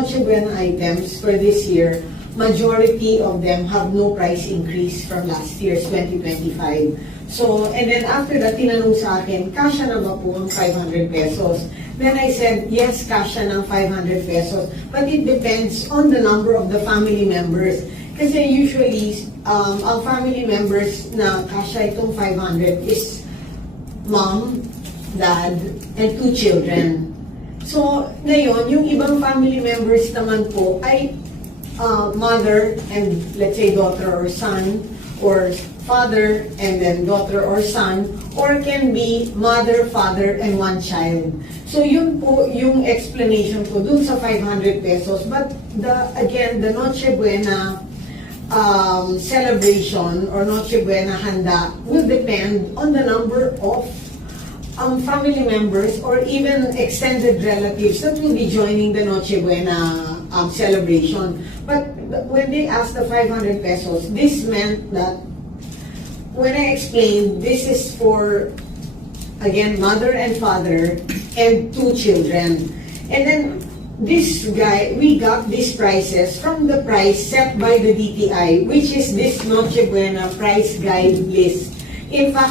Noche Buena items for this year, majority of them have no price increase from last year's 2025. So, and then after that, tinanong sa akin, kasya na ba po ang 500 pesos? Then I said, yes, kasya ng 500 pesos. But it depends on the number of the family members. Kasi usually, ang family members na kasya itong 500 is mom, dad, and 2 children. So, ngayon, yung ibang family members naman po ay mother and let's say daughter or son, or father and then daughter or son, or can be mother, father, and 1 child. So yun po yung explanation ko dun sa 500 pesos. But again, the Noche Buena celebration or Noche Buena handa will depend on the number of family members or even extended relatives that will be joining the Noche Buena celebration. But when they asked the 500 pesos, this meant that when I explained, this is for, again, mother and father and 2 children. And then this guy, we got these prices from the price set by the DTI, which is this Noche Buena price guide list. In fact,